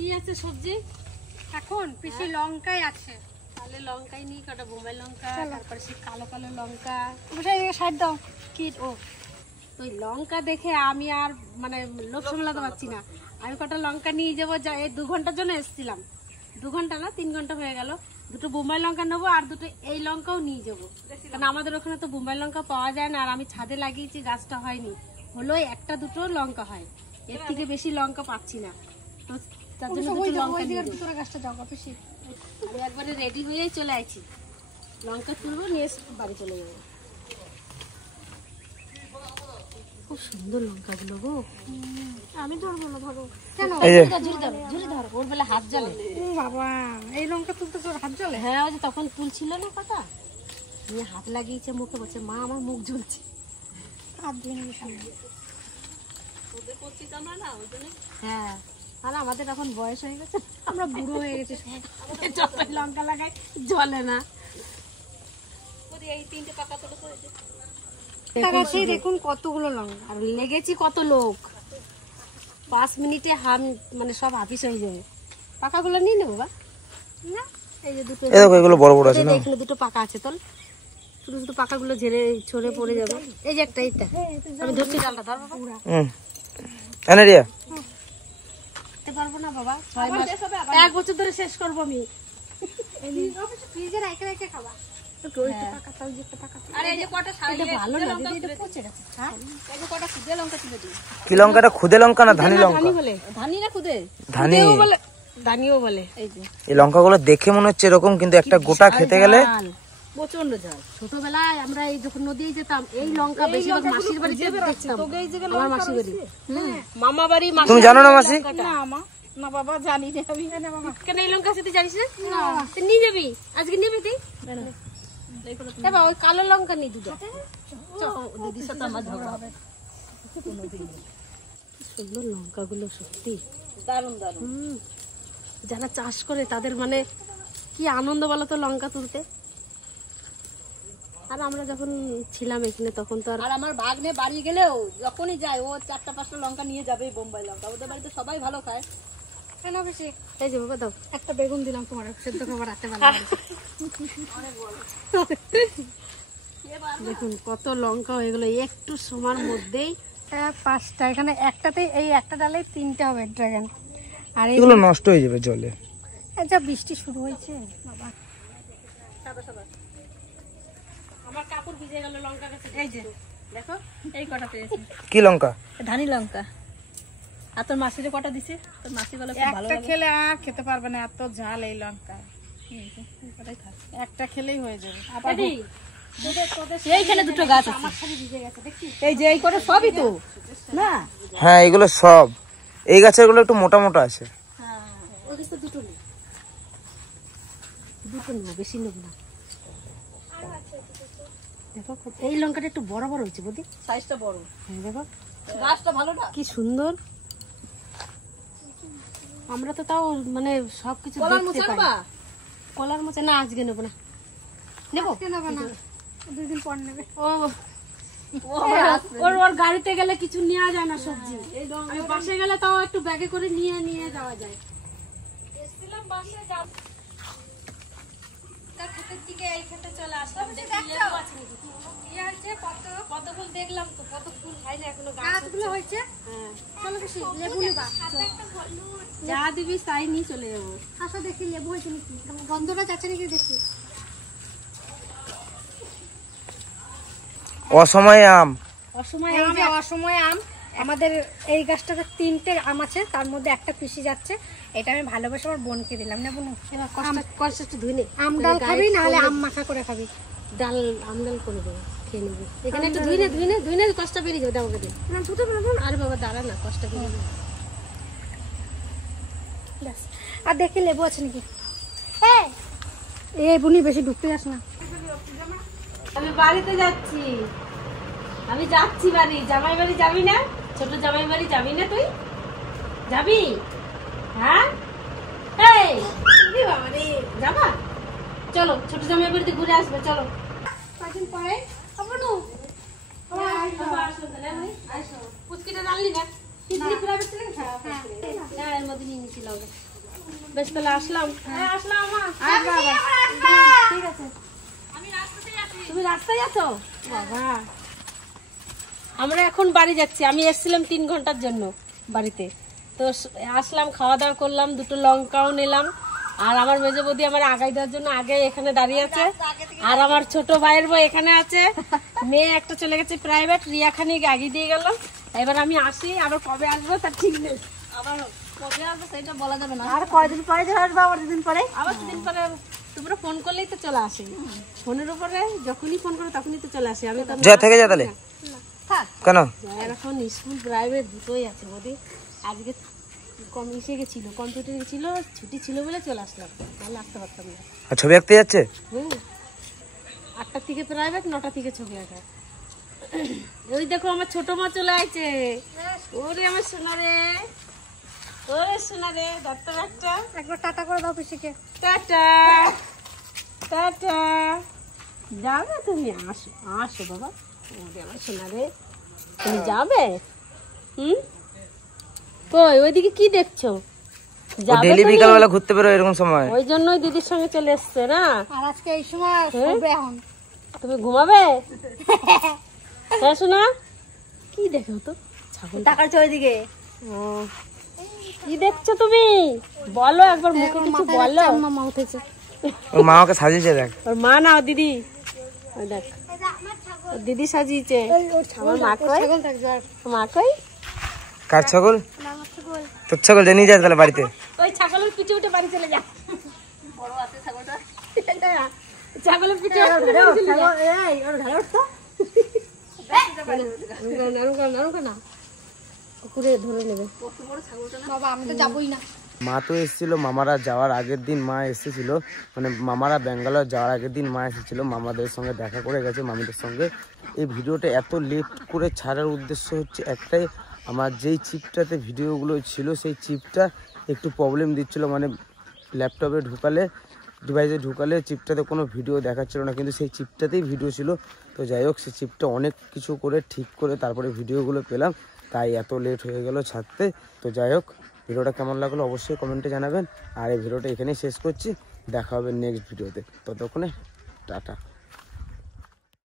কি আছে সবজি এখন? পিসি লঙ্কাই আছে, তাহলে লঙ্কাই নিই কটা, বোম্বাই লঙ্কা, তারপরে সে কালো কালো লঙ্কা। সাইড দাও। কি ও ওই লঙ্কা দেখে আমি আর মানে লোভ সামলাতে পারছি না। আমি কটা লঙ্কা নিয়ে যাবো, এই 2 ঘন্টার জন্য এসেছিলাম। 2 ঘন্টা না 3 ঘন্টা হয়ে গেল। দুটো বোম্বাই লঙ্কা নেবো আর দুটো এই লঙ্কাও নিয়ে যাবো, কারণ আমাদের ওখানে তো বোম্বাই লঙ্কা পাওয়া যায় না। আর আমি ছাদে লাগিয়েছি, গাছটা হয়নি, হলো একটা দুটো লঙ্কা হয়, এর থেকে বেশি লঙ্কা পাচ্ছি না। তো তার জন্য দুটো লঙ্কা নিয়ে যাবো। গাছটা যাও পিসি। আমি একবারে রেডি হয়েই চলে আইছি, লঙ্কা তুলবো, নিয়ে বাড়ি চলে যাবো। খুব সুন্দর লঙ্কাগুলো গো। আমি ধরবো না, ধরো। কেন? ঝুড়ি ধর, ওর বেলা হাত জ্বলে। বাবা, এই লঙ্কা তুলতে তোর হাত জ্বলে? হ্যাঁ, ওই যে তখন তুলছিল না কথা, নিয়ে হাত লাগিয়েছে মুখে, বলছে মা আমার মুখ জ্বলছে। হাত ধুয়ে নেবে সামনে। হ্যাঁ, আর আমাদের এখন বয়স হয়ে গেছে, আমরা বুড়ো হয়ে গেছি সবাই। যতই লঙ্কা লাগাই জ্বলে না। দেখুন কতগুলো লঙ্কা, আর লেগেছি কত লোক, 5 মিনিটে মানে সব হাফিস হয়ে যাবে। পাকাগুলো নিয়ে নেবো বা না, এই যে দুটো এগুলো বড় বড় আছে না, এখানে দুটো পাকা আছে, তোল শুধু শুধু পাকাগুলো ঝেড়ে ছড়ে পড়ে যাবে। এই যে একটা, এইটা আমি ধরছি, ডালটা ধর বাবা। এনে রিয়া খেতে পারবো না বাবা, 6 মাস 1 বছর ধরে শেষ করবো আমি। ফ্রিজে রেখে রেখে খাবা। কি লঙ্কাটা? খুদে লঙ্কা না ধানি লঙ্কা? ধানি না খুদে? ধানিও বলে। এই লঙ্কাগুলো দেখে মনে হচ্ছে এরকম, কিন্তু একটা গোটা খেতে গেলে প্রচন্ড ঝাল। ছোটবেলায় আমরা এই যখন নদীতে যেতাম, এই লঙ্কা বেশিরভাগ মাসির বাড়িতে দেখতাম। আমার মাসির বাড়ি, মামা বাড়ি। তুমি জানো না মাসি? না বাবা, জানি না আমি। কেন এই লঙ্কা তুই জানিস না? তুই নিয়ে যাবি, আজকে নিবি তুই? এবার ওই কালো লঙ্কা নিয়ে দুটো। দিদির সাথে আমার ঝগড়া হবে। সুন্দর লঙ্কাগুলো, সত্যি দারুণ দারুণ। যারা চাষ করে তাদের মানে কি আনন্দ বলো তো লঙ্কা তুলতে। আর আমরা যখন ছিলাম এখানে তখন তো আর আমার ভাগ্নে বাড়ি গেলেও যখনই যায় ও 4টা-5টা লঙ্কা নিয়ে যাবে, বোম্বাই লঙ্কা। ওদের বাড়িতে সবাই ভালো খায়। কেন বেশি? এই যে বাবা দাও, একটা বেগুন দিলাম তোমার, সেদ্ধ খাবার রাখতে ভালো। দেখুন কত লঙ্কা হয়ে গেলো একটু সময়ের মধ্যেই। 5টা, এখানে একটাতেই, এই একটা ডালে 3টে হবে ড্রাগন। আর এগুলো নষ্ট হয়ে যাবে জলে। যা বৃষ্টি শুরু হয়েছে বাবা। আমার কাপড় ভিজে গেল লঙ্কা গাছে। এই যে দেখো, এই কটা পেয়েছি। কি লঙ্কা? ধানি লঙ্কা। আর তোর মাসিরে কটা দিছে? তোর মাসি বলে খুব ভালো লাগে। খেলে আর খেতে পারবে না, এত ঝাল এই লঙ্কা। একটা খেলেই হয়ে যাবে। এইখানে দুটো গাছ আছে, আমার খালি ভিজে গেছে দেখছিস? এই যে এই করে সবই তো না। হ্যাঁ, এগুলো সব এই গাছের গুলো একটু মোটা মোটা আছে। হ্যাঁ, ওই গাছ তো দুটো নেই, দুটো নেবো, বেশি নেবো না। দেখো এই লঙ্কাটা একটু বড় বড় হয়েছে, বুঝি সাইজটা বড়। হ্যাঁ দেখো, গাছটা ভালো না, কি সুন্দর। আমরা তো তাও মানে সবকিছু দেখতে পাই। কলার মোচা না, আজকে নেবো না। নেবো না, 2 দিন পর নেবে। ওর গাড়িতে গেলে কিছু নেওয়া যায় না সবজি, আমি বাসে গেলে তাও একটু ব্যাগে করে নিয়ে যাওয়া যায়। কত ফুল দেখলাম তো, কত ফুল খাই না এখনো, গাছগুলো হয়েছে। চলো বেশি লেবু নেবা, যা দিবি তাই নিয়ে চলে যাবো। আসো দেখি লেবু হয়েছে নাকি, গন্ধটা যাচ্ছে নাকি দেখি। অসময়ে আম, অসময়ে আম। আমাদের এই গাছটাতে 3টে আম আছে, তার মধ্যে একটা পিসি যাচ্ছে। এটা আমি ভালোবাসে আমার বোনকে দিলাম। না বোন, কষ্ট একটু ধুই নে, আম ডাল খাবি নাহলে আম মাখা করে খাবি? ডাল আম ডাল করে দেবো, খেয়ে নেবো। এখানে একটু ধুই নে, কষ্ট বেরিয়ে যাবে। আমাকে দিন না, ধুতে পারবো না। আরে বাবা দাঁড়া না, কষ্ট বেরিয়ে যাবে। আর দেখি লেবু আছে নাকি। এই বুনি বেশি ঢুকতে যাস না। আমি বাড়িতে যাচ্ছি, বাড়ি। জামাই বাড়ি যাবি না? ছোট জামাই বাড়ি যাবি না? তুই যাবি? হ্যাঁ, বাবা রে, যাবা? চলো ছোট জামাই বাড়িতে ঘুরে আসবে, চলো। কয়েকদিন পরে পুচকিটা জানলি না? এর মধ্যে নিয়ে নিচ্ছি লঙ্কা। বেশ তাহলে আসলাম। আসলাম মা। ঠিক আছে, তুমি রাস্তায় আছো বাবা? আমরা এখন বাড়ি যাচ্ছি। আমি এসেছিলাম 3 ঘন্টার জন্য বাড়িতে, তো আসলাম, খাওয়া দাওয়া করলাম, 2টো লঙ্কাও নিলাম। আর আমার মেজো বৌদি আমার আগাই দেওয়ার জন্য আগে এখানে দাঁড়িয়ে আছে। আর আমার ছোট ভাইয়ের বউ এখানে আছে। মেয়ে একটা চলে গেছে প্রাইভেট, রিয়া খানিক আগে দিয়ে গেল। এবার আমি আসি, আবার কবে আসবো তার ঠিক নেই। আবার কবে আসবো সেটা বলা যাবে না। আর কয়দিন পরে আসবো? আবার 2 দিন পরে। আবার 2 দিন পরে তোমরা ফোন করলেই তো চলে আসে। ফোনের উপরে যখনই ফোন করো তখনই তো চলে আসে। আমি তো যা থেকে যা তাহলে কেন? এখন স্কুল প্রাইভেট দুটোই আছে বৌদি। আজকে কম এসে গেছিল, কম্পিউটার গেছিল, ছুটি ছিল বলে চলে আসলাম, নাহলে আসতে পারতাম না। আর ছবি আঁকতে যাচ্ছে? 8টা থেকে প্রাইভেট, 9টা থেকে ছবি আঁকা। ওই দেখো আমার ছোট মা চলে আসছে। ওরে আমার সোনা রে, ওরে সোনা রে, ডাক্তার একটা একবার টাটা করে দাও পিসিকে। Tata tata. যাবে তুমি? আসো আসো বাবা। ওরে আমার সোনা রে, তুমি যাবে? কই ওইদিকে কি দেখছো? ডেইলি বিকাল বেলা ঘুরতে বেরো এরকম সময়। ওই জন্যই দিদির সঙ্গে চলে এসছে না। আর আজকে এই সময় শোবে এখন। তুমি ঘুমাবে? হ্যাঁ শোনা, কি দেখো তো? ছাগল টাকার ওইদিকে। ও, কি দেখছো তুমি? বলো একবার, মুখে কিছু বলো। মামা উঠেছে। ওর মা ওকে সাজিয়েছে দেখ। ওর মা না, ওর দিদি। ওই দেখ, ওর দিদি সাজিয়েছে। আমার মা কই? মা কই? কার ছাগল? তোর ছাগল যে নিয়ে যাস তাহলে বাড়িতে। ওই ছাগলের পিঠে উঠে বাড়ি চলে যা। বড় আছে ছাগলটা। ছাগলের পিঠে উঠে বাড়ি চলে যা। এই ওর ঘরে উঠতো। না কুকুরে ধরে নেবে। বাবা আমি তো যাবোই না। মা তো এসেছিল, মামারা যাওয়ার আগের দিন মা এসেছিল, মানে মামারা ব্যাঙ্গালোর যাওয়ার আগের দিন মা এসেছিল, মামাদের সঙ্গে দেখা করে গেছে, মামিদের সঙ্গে। এই ভিডিওটা এত লেট করে ছাড়ার উদ্দেশ্য হচ্ছে একটাই, আমার যেই চিপটাতে ভিডিওগুলো ছিল সেই চিপটা একটু প্রবলেম দিচ্ছিল, মানে ল্যাপটপে ঢুকালে, ডিভাইসে ঢুকালে চিপটাতে কোনো ভিডিও দেখাচ্ছিল না, কিন্তু সেই চিপটাতেই ভিডিও ছিল। তো যাই হোক, সেই চিপটা অনেক কিছু করে ঠিক করে তারপরে ভিডিওগুলো পেলাম, তাই এত লেট হয়ে গেল ছাড়তে। তো যাই হোক, ভিডিওটা কেমন লাগলো অবশ্যই কমেন্টে জানাবেন। আর এই ভিডিওটা এখানেই শেষ করছি, দেখা হবে নেক্সট ভিডিওতে, ততক্ষণে টাটা।